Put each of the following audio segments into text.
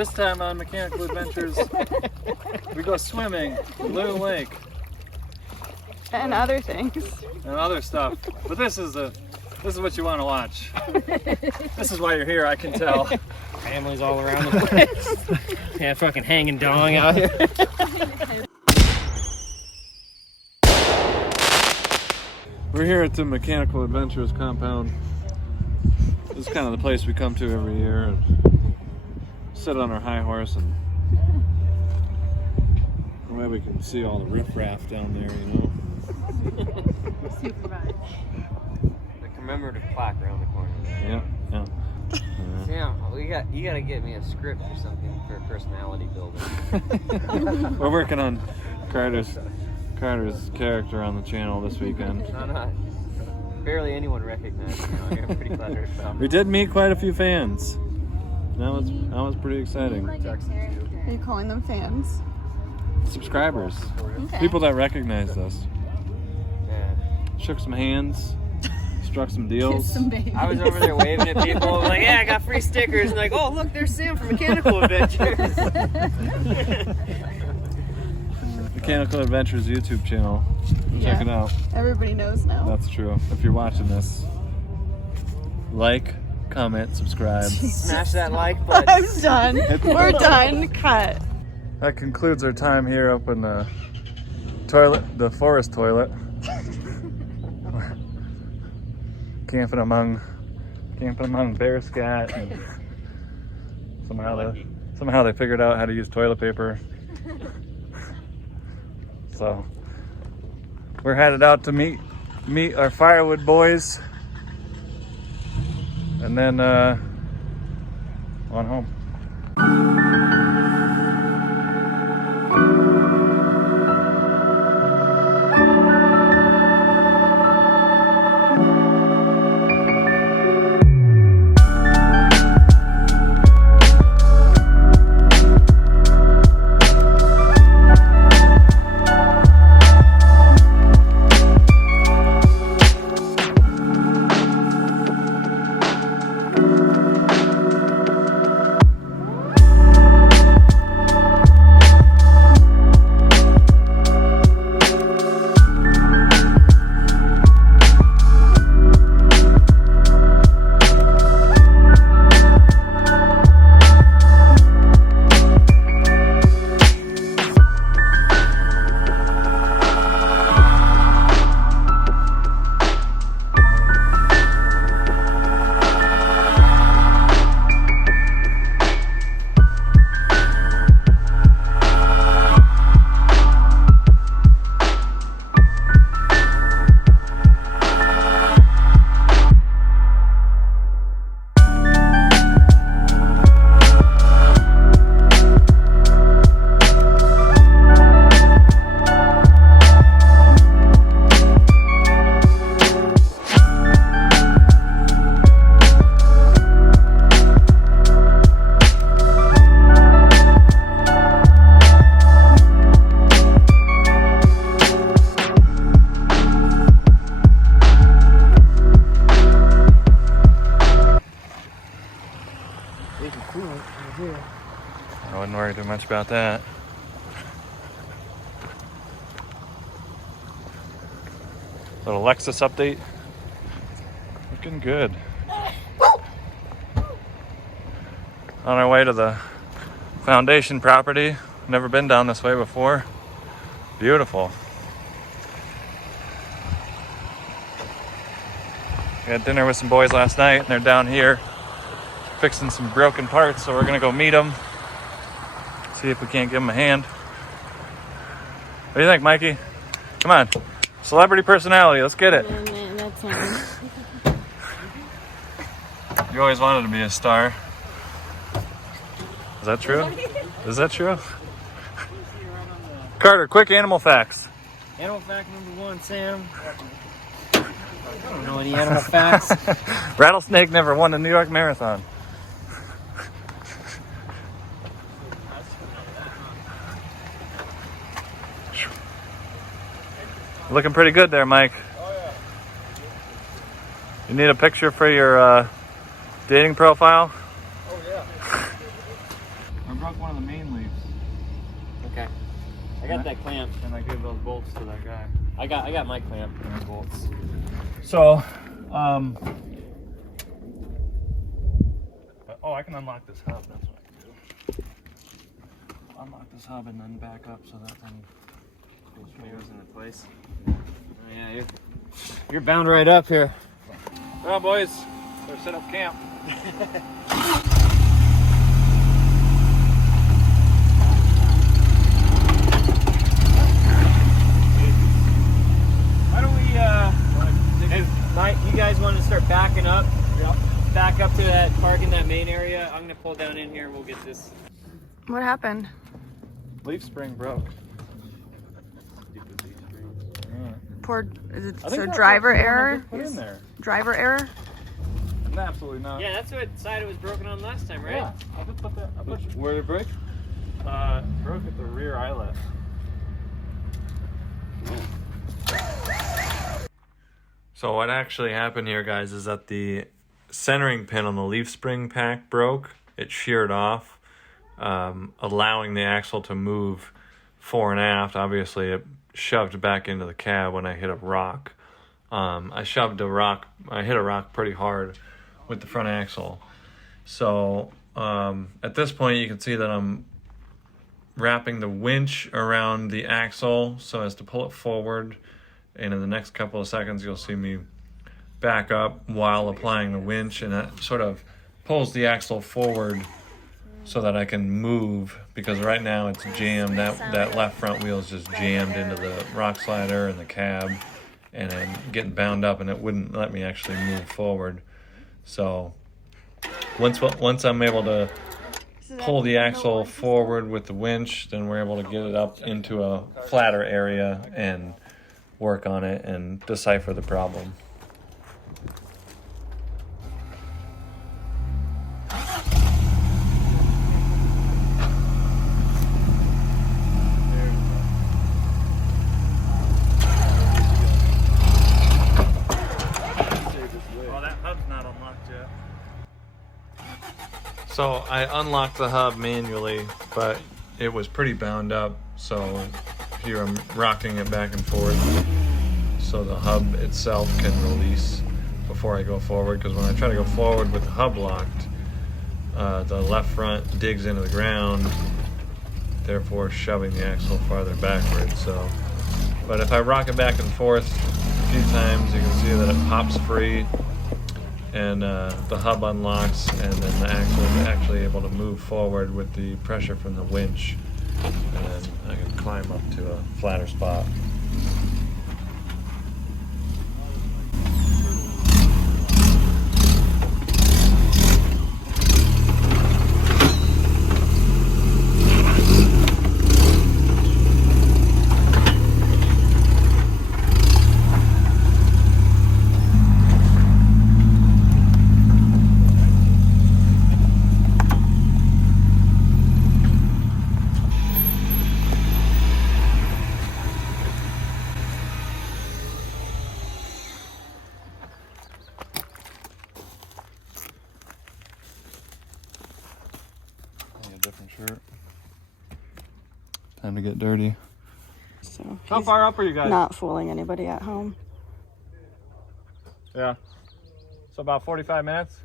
This time on Mechanical Adventures, we go swimming in Little Lake. And other things. And other stuff. But this is what you want to watch. This is why you're here, I can tell. Families all around the place. Yeah, fucking hanging dong out here. We're here at the Mechanical Adventures compound. This is kind of the place we come to every year and sit on our high horse and way we can see all the riffraff down there, you know. Super much. The commemorative plaque around the corner. Yeah, yeah. Sam, you gotta get me a script or something for personality building. We're working on Carter's character on the channel this weekend. Barely anyone recognized me out here. I'm pretty flattered. We did meet quite a few fans. That was pretty exciting. Are you calling them fans? Subscribers. Okay. People that recognized us. Yeah. Shook some hands. Struck some deals. Kiss some babies. I was over there waving at people. I was like, yeah, I got free stickers. And like, oh, look, there's Sam from Mechanical Adventures. Mechanical Adventures YouTube channel. Check it out. Everybody knows now. That's true. If you're watching this, like, comment, subscribe. Smash that like button. I'm done. We're done. Cut. That concludes our time here up in the toilet, the forest toilet. Camping among bear scat. And somehow they figured out how to use toilet paper. So we're headed out to meet our firewood boys, and then on home. I wouldn't worry too much about that. Little Lexus update. Looking good. On our way to the foundation property. Never been down this way before. Beautiful. We had dinner with some boys last night and they're down here fixing some broken parts, so we're gonna go meet them. See if we can't give them a hand. What do you think, Mikey? Come on. Celebrity personality, let's get it. That's fine. You always wanted to be a star. Is that true? Is that true? Carter, quick animal facts. Animal fact number 1, Sam. I don't know any animal facts. Rattlesnake never won the New York Marathon. Looking pretty good there, Mike. Oh, yeah. You need a picture for your dating profile? Oh, yeah. We're broke one of the main leaves. Okay. I got that clamp. And I gave those bolts to that guy. I got my clamp and bolts. So, oh, I can unlock this hub. That's what I can do. Unlock this hub and then back up so that thing goes into place. Oh, yeah, you're bound right up here. Well, boys, let's set up camp. Why don't we, you guys want to start backing up? Yep. Back up to that park in that main area. I'm gonna pull down in here. We'll get this. What happened? Leaf spring broke. Poor, is it I think so that's driver what I error? just put in there. Driver error? Absolutely not. Yeah, that's what side it was broken on last time, right? Yeah, I just put that. Where did it break? Broke at the rear eyelet. So what actually happened here, guys, is that the centering pin on the leaf spring pack broke. It sheared off, allowing the axle to move fore and aft. Obviously, it shoved back into the cab when I hit a rock. I hit a rock pretty hard with the front axle. So at this point, you can see that I'm wrapping the winch around the axle so as to pull it forward. And in the next couple of seconds, you'll see me back up while applying the winch, and that sort of pulls the axle forward so that I can move, because right now it's jammed. That left front wheel is just jammed into the rock slider and the cab, and I'm getting bound up, and it wouldn't let me actually move forward. So once I'm able to pull the axle forward with the winch, then we're able to get it up into a flatter area and work on it and decipher the problem. So I unlocked the hub manually, but it was pretty bound up, so here I'm rocking it back and forth so the hub itself can release before I go forward, because when I try to go forward with the hub locked, the left front digs into the ground, therefore shoving the axle farther backwards. So, but if I rock it back and forth a few times, you can see that it pops free, and the hub unlocks, and then the axle is actually able to move forward with the pressure from the winch, and then I can climb up to a flatter spot. Different shirt. Time to get dirty. So How far up are you guys? not fooling anybody at home. Yeah. So about 45 minutes.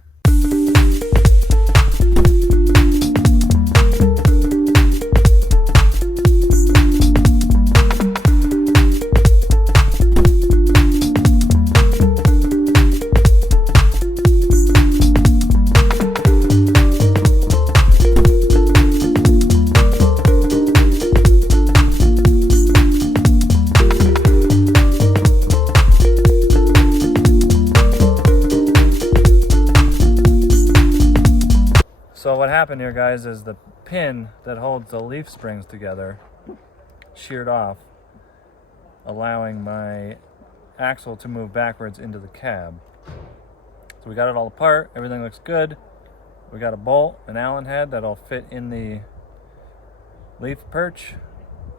So what happened here, guys, is the pin that holds the leaf springs together sheared off, allowing my axle to move backwards into the cab. So we got it all apart, everything looks good. We got a bolt, an Allen head that'll fit in the leaf perch,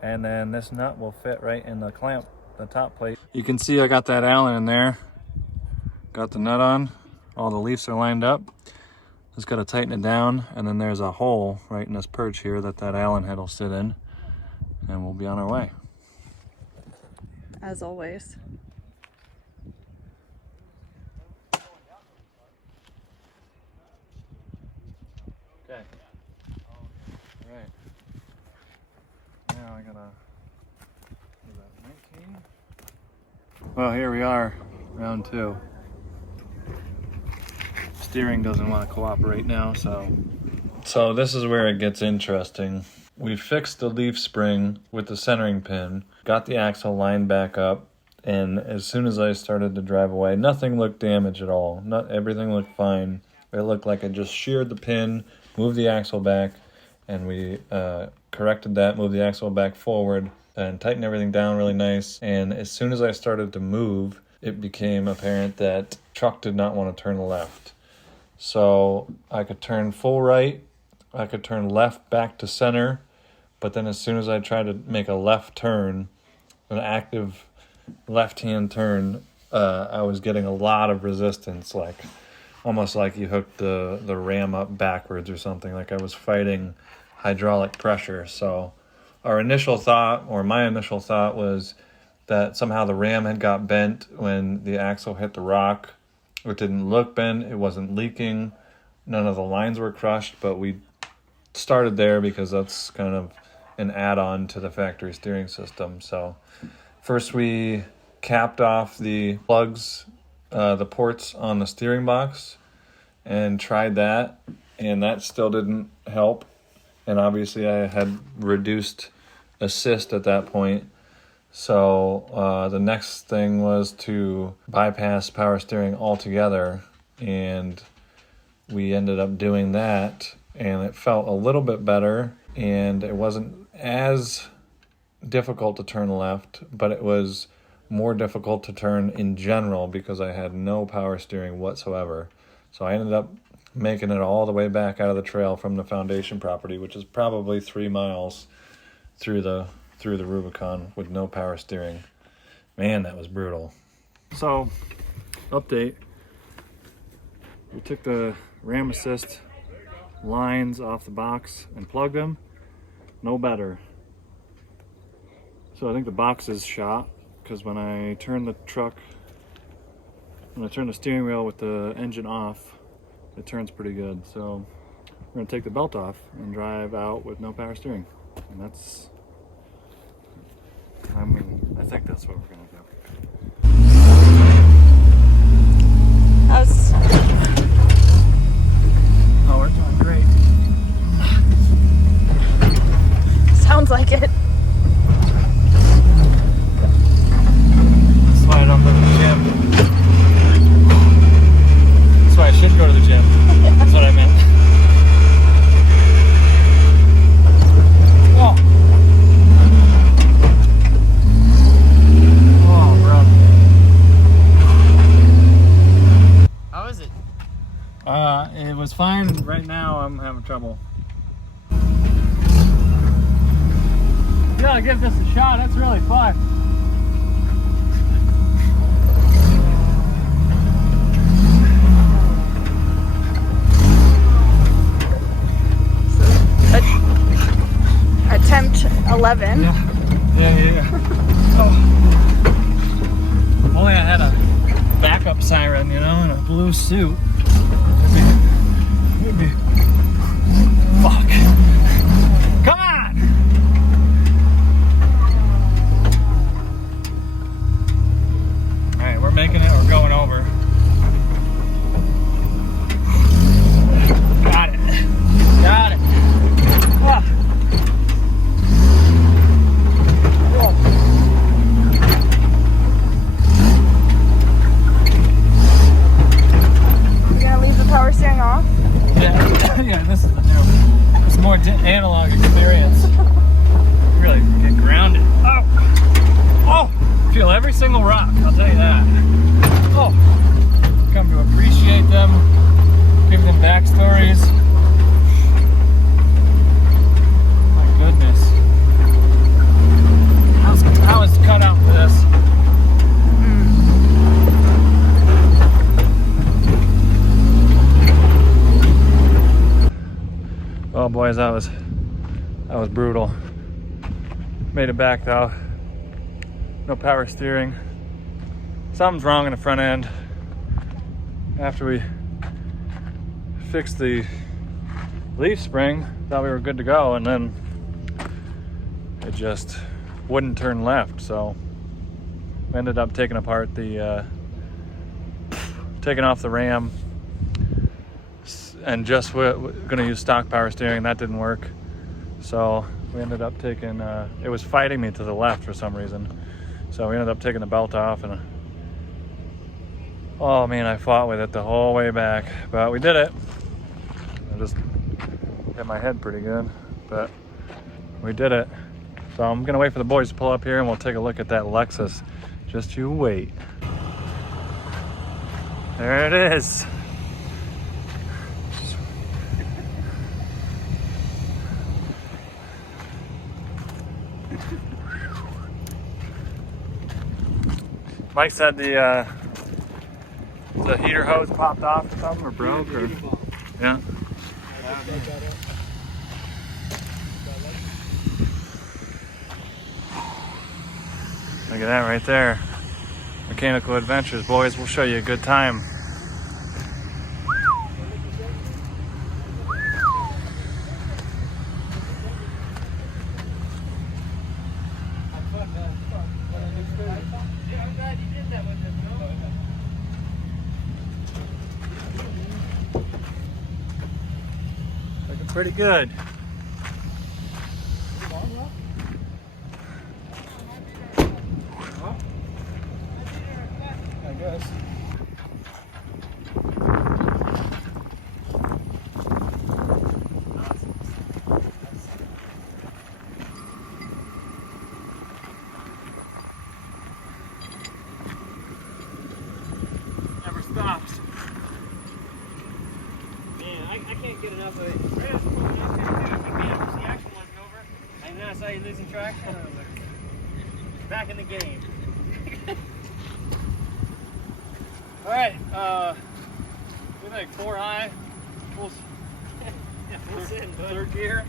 and then this nut will fit right in the clamp, the top plate. You can see I got that Allen in there. Got the nut on, all the leaves are lined up. Just got to tighten it down, and then there's a hole right in this perch here that Allen head will sit in, and we'll be on our way. As always. Okay. All right. Now I gotta. Is that 19? Well, here we are, round 2. Steering doesn't want to cooperate now, so this is where it gets interesting. We fixed the leaf spring with the centering pin, got the axle lined back up, and as soon as I started to drive away, nothing looked damaged at all. Everything looked fine. It looked like I just sheared the pin, moved the axle back, and we corrected that, moved the axle back forward, and tightened everything down really nice. And as soon as I started to move, it became apparent that truck did not want to turn left. So I could turn full right, I could turn left back to center, but then as soon as I tried to make a left turn, an active left-hand turn, I was getting a lot of resistance, like almost like you hooked the ram up backwards or something, like I was fighting hydraulic pressure. So my initial thought was that somehow the ram had got bent when the axle hit the rock. It didn't look bent, it wasn't leaking, none of the lines were crushed, but we started there because that's kind of an add-on to the factory steering system. So first we capped off the plugs, the ports on the steering box, and tried that, and that still didn't help. And obviously I had reduced assist at that point. So the next thing was to bypass power steering altogether, and we ended up doing that, and it felt a little bit better, and it wasn't as difficult to turn left, but it was more difficult to turn in general because I had no power steering whatsoever. So I ended up making it all the way back out of the trail from the foundation property, which is probably 3 miles through the Rubicon with no power steering. Man, that was brutal. So, update. We took the ram assist lines off the box and plugged them. No better. So I think the box is shot, because when I turn the steering wheel with the engine off, it turns pretty good. So we're gonna take the belt off and drive out with no power steering. And I think that's what we're gonna do. Oh, we're doing great. Sounds like it. Slide up to the gym. That's why I should go to the gym. That's what I meant. Oh. It was fine. Right now I'm having trouble. You gotta give this a shot. That's really fun. Attempt 11. Yeah. Oh. If only I had a backup siren, and a blue suit. It'd be fuck. Come on! Alright, we're making it. We're going over. Got it. Ah. You're gonna leave the power steering off? Yeah, this is the new. It's more analog experience. Really get grounded. Oh! Feel every single rock, I'll tell you that. Oh! Come to appreciate them, give them backstories. My goodness. I was cut out for this. boys. That was brutal. Made it back though. No power steering. Something's wrong in the front end. After we fixed the leaf spring, thought we were good to go, and then it just wouldn't turn left. So we ended up taking apart the taking off the ram, and just we're gonna use stock power steering. That didn't work, so we ended up taking it was fighting me to the left for some reason, so we ended up taking the belt off, and oh man, I fought with it the whole way back, but we did it. I just hit my head pretty good, but we did it. So I'm gonna wait for the boys to pull up here and we'll take a look at that Lexus. Just you wait. There it is. Mike said the heater hose popped off or something, or broke, or yeah. Look at that right there. Mechanical adventures, boys. We'll show you a good time. Looking pretty good. I guess. Never stops. Man, I can't get enough of it. Right after pulling up here, too, I can't see action wasn't over. And then I saw you losing traction. I was like, back in the game. All right, we're like 4 high, full, yeah, full sitting, bud. Third gear.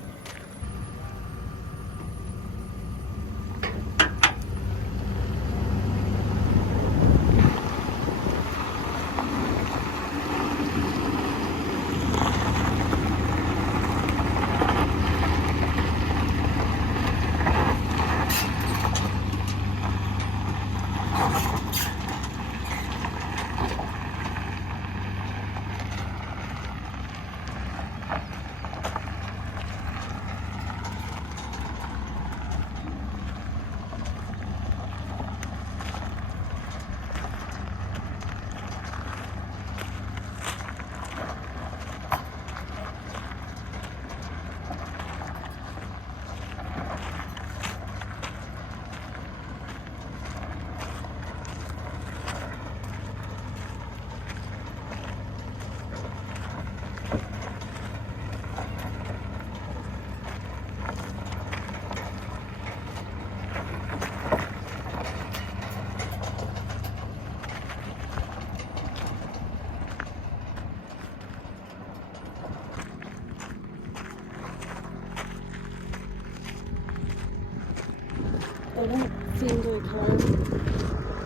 They don't seem to care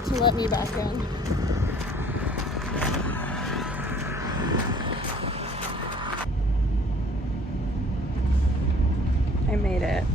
to let me back in. I made it.